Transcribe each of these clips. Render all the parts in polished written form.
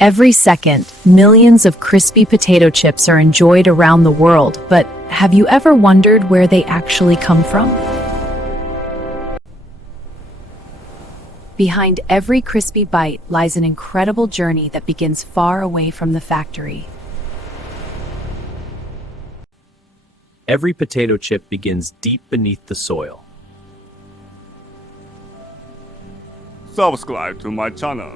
Every second, millions of crispy potato chips are enjoyed around the world, but have you ever wondered where they actually come from? Behind every crispy bite lies an incredible journey that begins far away from the factory. Every potato chip begins deep beneath the soil. Subscribe to my channel.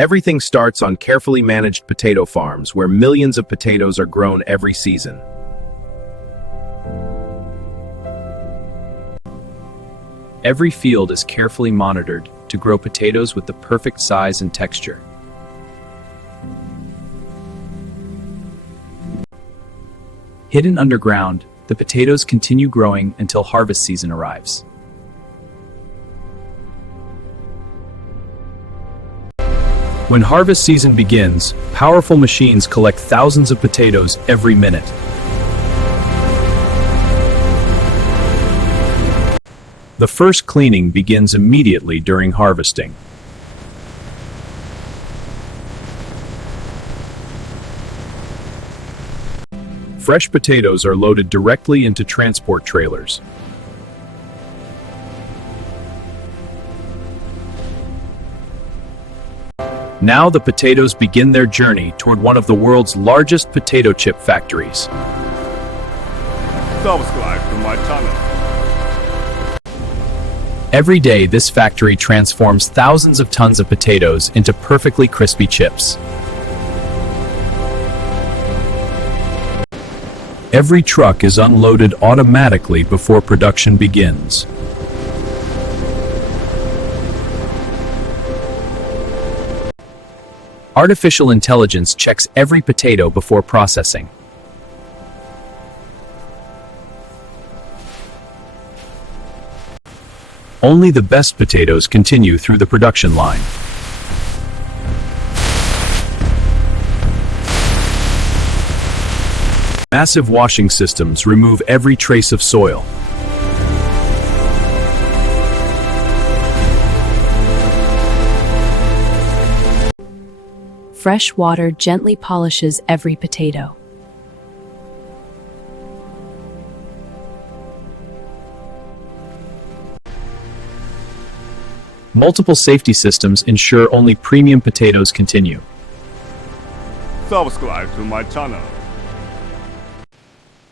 Everything starts on carefully managed potato farms where millions of potatoes are grown every season. Every field is carefully monitored to grow potatoes with the perfect size and texture. Hidden underground, the potatoes continue growing until harvest season arrives. When harvest season begins, powerful machines collect thousands of potatoes every minute. The first cleaning begins immediately during harvesting. Fresh potatoes are loaded directly into transport trailers. Now the potatoes begin their journey toward one of the world's largest potato chip factories. Subscribe to my channel. Every day, this factory transforms thousands of tons of potatoes into perfectly crispy chips. Every truck is unloaded automatically before production begins. Artificial intelligence checks every potato before processing. Only the best potatoes continue through the production line. Massive washing systems remove every trace of soil. Fresh water gently polishes every potato. Multiple safety systems ensure only premium potatoes continue. Subscribe to my channel.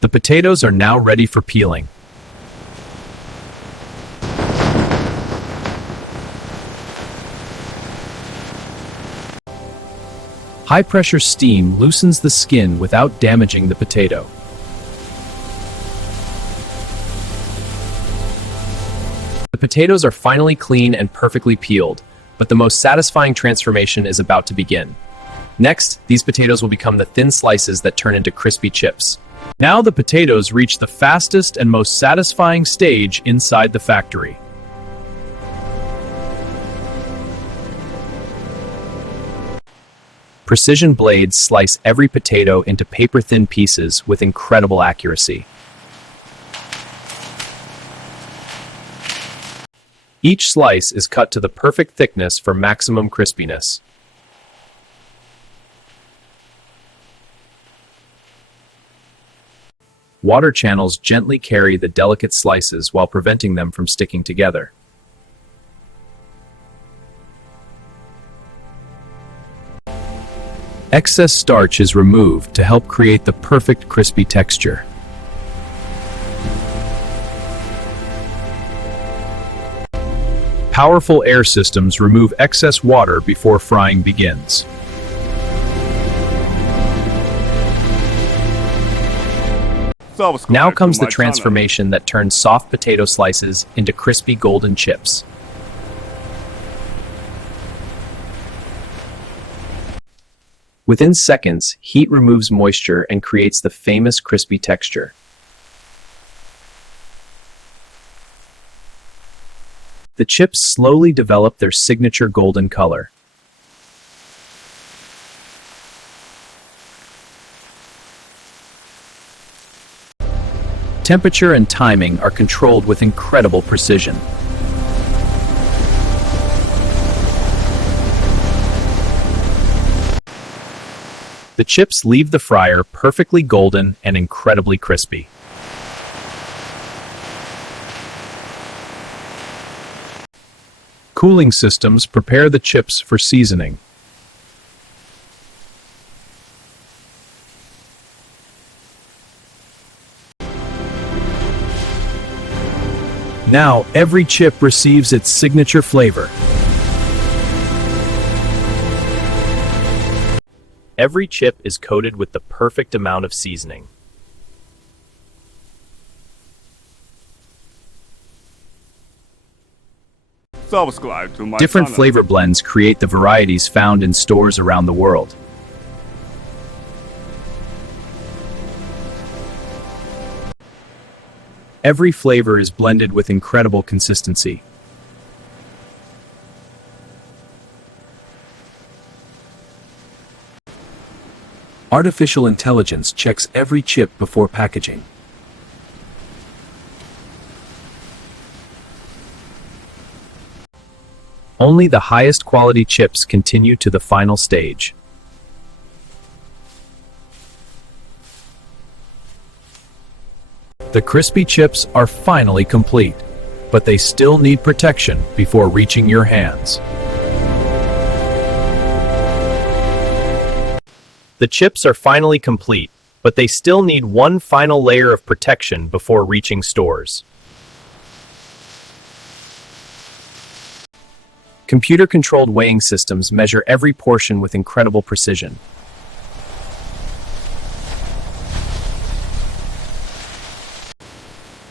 The potatoes are now ready for peeling. High-pressure steam loosens the skin without damaging the potato. The potatoes are finally clean and perfectly peeled, but the most satisfying transformation is about to begin. Next, these potatoes will become the thin slices that turn into crispy chips. Now the potatoes reach the fastest and most satisfying stage inside the factory. Precision blades slice every potato into paper-thin pieces with incredible accuracy. Each slice is cut to the perfect thickness for maximum crispiness. Water channels gently carry the delicate slices while preventing them from sticking together. Excess starch is removed to help create the perfect crispy texture. Powerful air systems remove excess water before frying begins. Subscribe Now comes to the my transformation that turns soft potato slices into crispy golden chips. Within seconds, heat removes moisture and creates the famous crispy texture. The chips slowly develop their signature golden color. Temperature and timing are controlled with incredible precision. The chips leave the fryer perfectly golden and incredibly crispy. Cooling systems prepare the chips for seasoning. Now, every chip receives its signature flavor. Every chip is coated with the perfect amount of seasoning. Subscribe to my Different channel. flavor blends create the varieties found in stores around the world. Every flavor is blended with incredible consistency. Artificial intelligence checks every chip before packaging. Only the highest quality chips continue to the final stage. The crispy chips are finally complete, but they still need protection before reaching your hands. The chips are finally complete, but they still need one final layer of protection before reaching stores. Computer-controlled weighing systems measure every portion with incredible precision.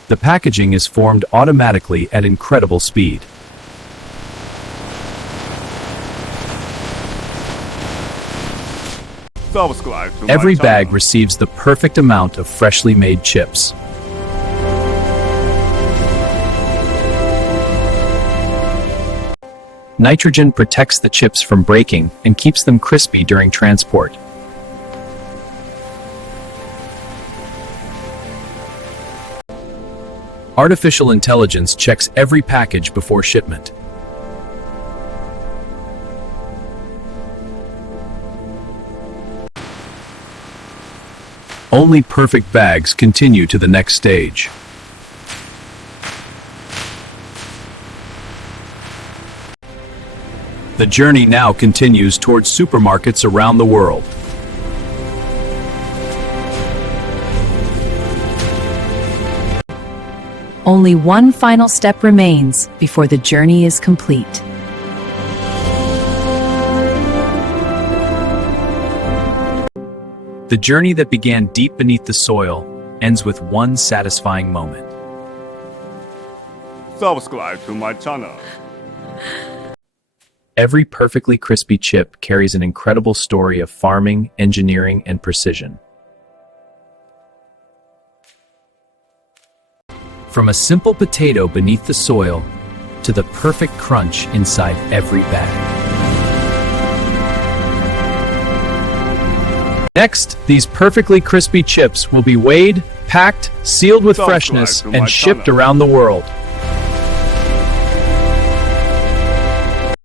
The packaging is formed automatically at incredible speed. Subscribe to Every my bag channel. receives the perfect amount of freshly made chips. Nitrogen protects the chips from breaking and keeps them crispy during transport. Artificial intelligence checks every package before shipment. Only perfect bags continue to the next stage. The journey now continues towards supermarkets around the world. Only one final step remains before the journey is complete. The journey that began deep beneath the soil ends with one satisfying moment. Subscribe to my channel. Every perfectly crispy chip carries an incredible story of farming, engineering, and precision. From a simple potato beneath the soil to the perfect crunch inside every bag. Next, these perfectly crispy chips will be weighed, packed, sealed with freshness, and shipped around the world.